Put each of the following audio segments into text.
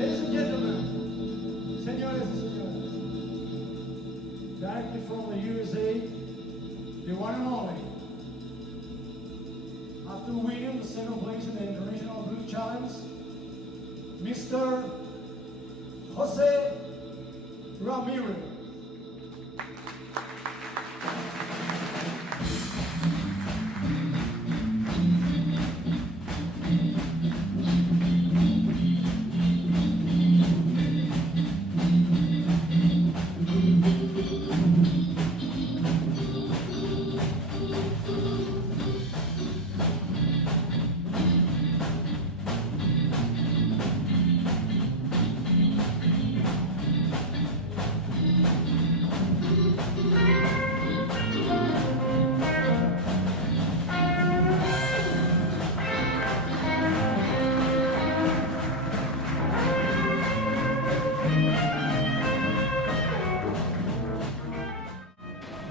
Ladies and gentlemen, señores y señoras, directly from the USA, the one and only, after winning the second place in the International Blues Challenge, Mr. Jose Ramirez.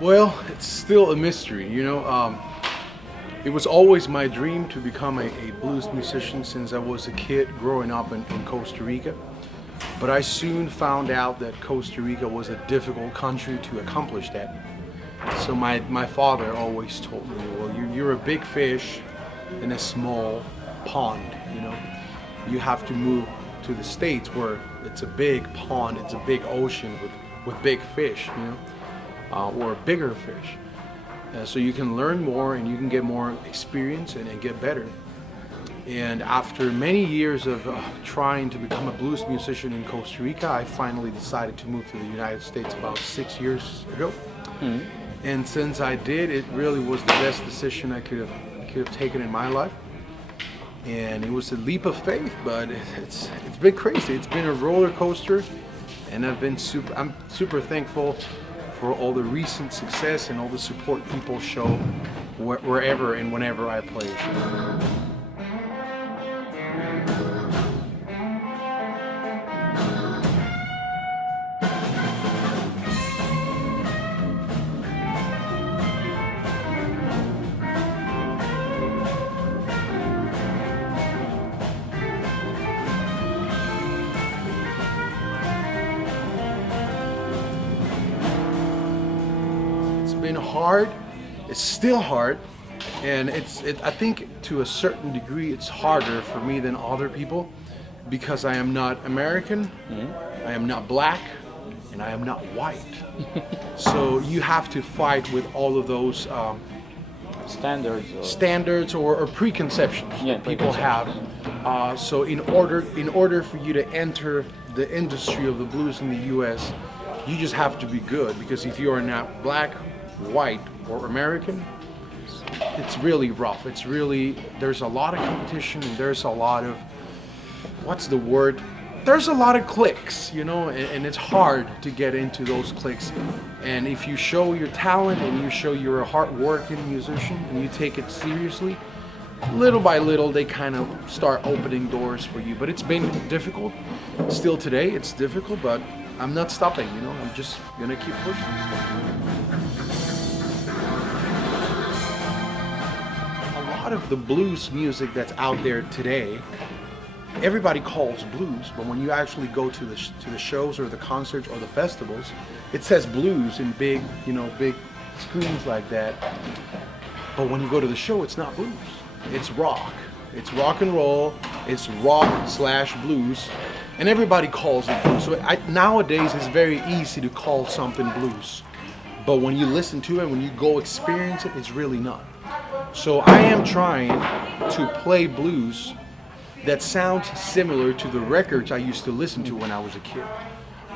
Well, it's still a mystery, you know. It was always my dream to become a blues musician since I was a kid growing up in Costa Rica. But I soon found out that Costa Rica was a difficult country to accomplish that. So my father always told me, well, you're a big fish in a small pond, you know. You have to move to the States where it's a big pond, it's a big ocean with big fish, you know. Or bigger fish. So you can learn more and you can get more experience and get better. And after many years of trying to become a blues musician in Costa Rica, I finally decided to move to the United States about 6 years ago. Mm-hmm. And since I did, it really was the best decision I could have taken in my life. And it was a leap of faith, but it's been crazy. It's been a roller coaster, and I'm super thankful for all the recent success and all the support people show wherever and whenever I play a show. Been hard. It's still hard, and I think to a certain degree it's harder for me than other people because I am not American, mm-hmm. I am not black, and I am not white. So you have to fight with all of those standards or preconceptions that people have. So in order for you to enter the industry of the blues in the U.S., you just have to be good, because if you are not black, white, or American, it's really rough. There's a lot of competition, and there's a lot of, there's a lot of cliques, you know, and it's hard to get into those cliques. And if you show your talent and you show you're a hard-working musician and you take it seriously, little by little they kind of start opening doors for you. But it's been difficult. Still today it's difficult, but I'm not stopping, you know. I'm just gonna keep pushing. A lot of the blues music that's out there today, everybody calls blues, but when you actually go to the shows or the concerts or the festivals, it says blues in big screens like that. But when you go to the show, it's not blues. It's rock. It's rock and roll. It's rock/blues, and everybody calls it blues. So nowadays it's very easy to call something blues, but when you listen to it, when you go experience it, it's really not. So I am trying to play blues that sounds similar to the records I used to listen to when I was a kid.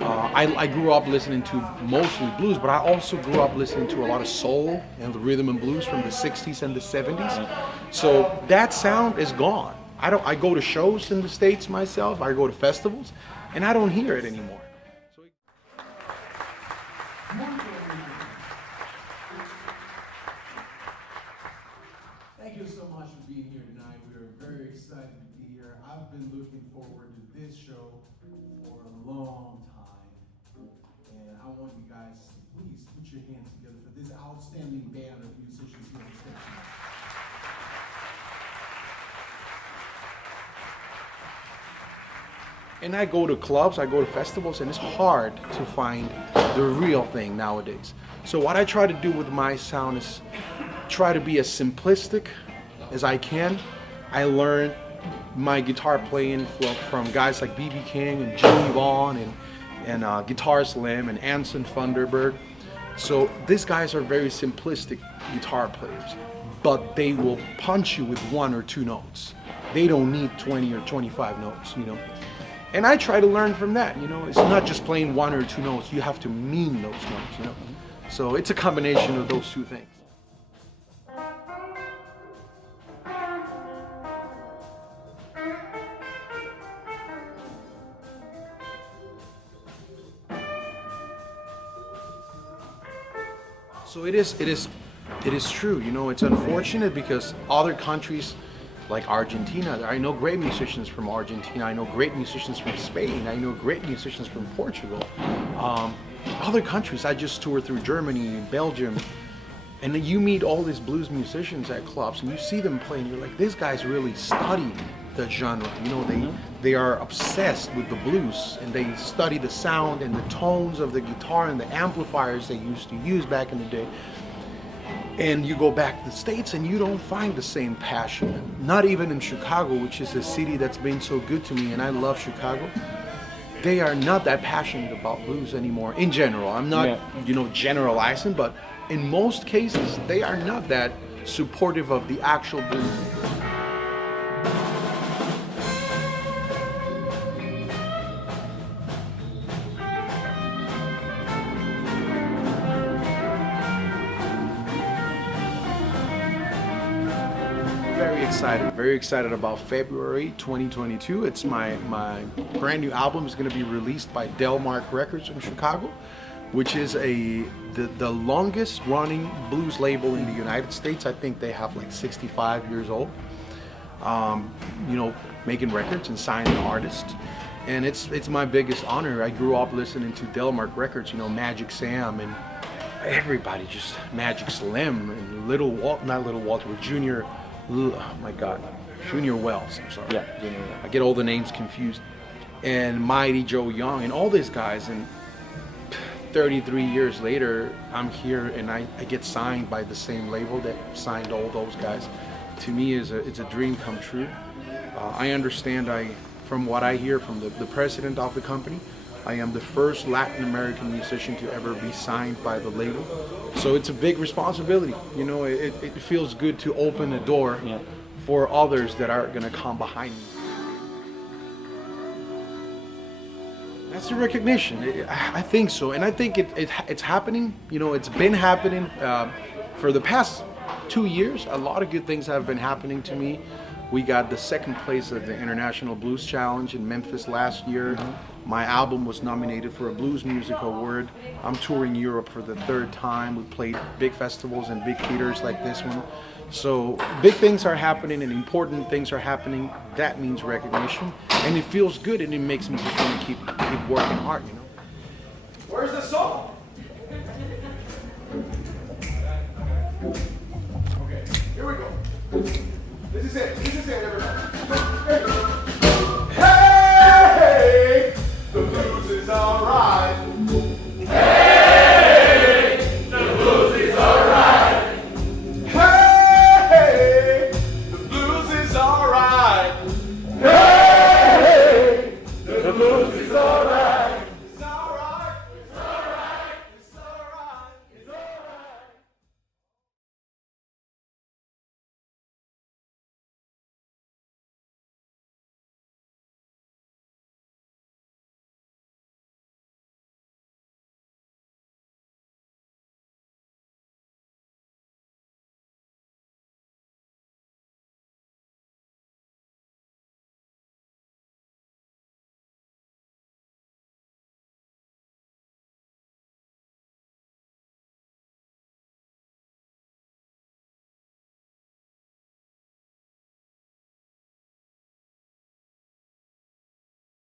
I grew up listening to mostly blues, but I also grew up listening to a lot of soul and the rhythm and blues from the 60s and the 70s. So that sound is gone. I go to shows in the States myself, I go to festivals, and I don't hear it anymore. Thank you so much for being here tonight. We are very excited to be here. I've been looking forward to this show for a long time. And I want you guys to please put your hands together for this outstanding band of musicians here on stage tonight. And I go to clubs, I go to festivals, and it's hard to find the real thing nowadays. So what I try to do with my sound is try to be as simplistic as I can. I learned my guitar playing from guys like B.B. King and Jimmy Vaughn and Guitar Slim and Anson Thunderbird. So these guys are very simplistic guitar players, but they will punch you with 1 or 2 notes. They don't need 20 or 25 notes, you know. And I try to learn from that, you know. It's not just playing 1 or 2 notes. You have to mean those notes, you know. So it's a combination of those 2 things. So it is true, you know. It's unfortunate because other countries like Argentina, I know great musicians from Argentina, I know great musicians from Spain, I know great musicians from Portugal. Other countries, I just toured through Germany, Belgium, and then you meet all these blues musicians at clubs and you see them playing, you're like, these guys really study the genre, you know, they are obsessed with the blues and they study the sound and the tones of the guitar and the amplifiers they used to use back in the day. And you go back to the States and you don't find the same passion, not even in Chicago, which is a city that's been so good to me, and I love Chicago. They are not that passionate about blues anymore in general. I'm not, you know, generalizing, but in most cases, they are not that supportive of the actual blues. Very excited about February 2022. It's my brand new album is going to be released by Delmark Records in Chicago, which is the longest running blues label in the United States. I think they have like 65 years old. You know, making records and signing artists, and it's my biggest honor. I grew up listening to Delmark Records, you know, Magic Sam and everybody, just Magic Slim and not Little Walter, but Junior. Oh my God, Junior Wells. I'm sorry. Yeah, Junior Wells. I get all the names confused. And Mighty Joe Young and all these guys. And 33 years later, I'm here and I get signed by the same label that signed all those guys. To me, it's a dream come true. I understand. From what I hear from the president of the company, I am the first Latin American musician to ever be signed by the label. So it's a big responsibility. You know, it feels good to open a door for others that are going to come behind me. That's the recognition. I think so. And I think it's happening. You know, it's been happening for the past 2 years. A lot of good things have been happening to me. We got the 2nd place at the International Blues Challenge in Memphis last year. My album was nominated for a Blues Music Award. I'm touring Europe for the 3rd time. We played big festivals and big theaters like this one. So big things are happening and important things are happening. That means recognition, and it feels good, and it makes me just want to keep working hard, you know. Where's the song? Okay, here we go. This is it, everybody.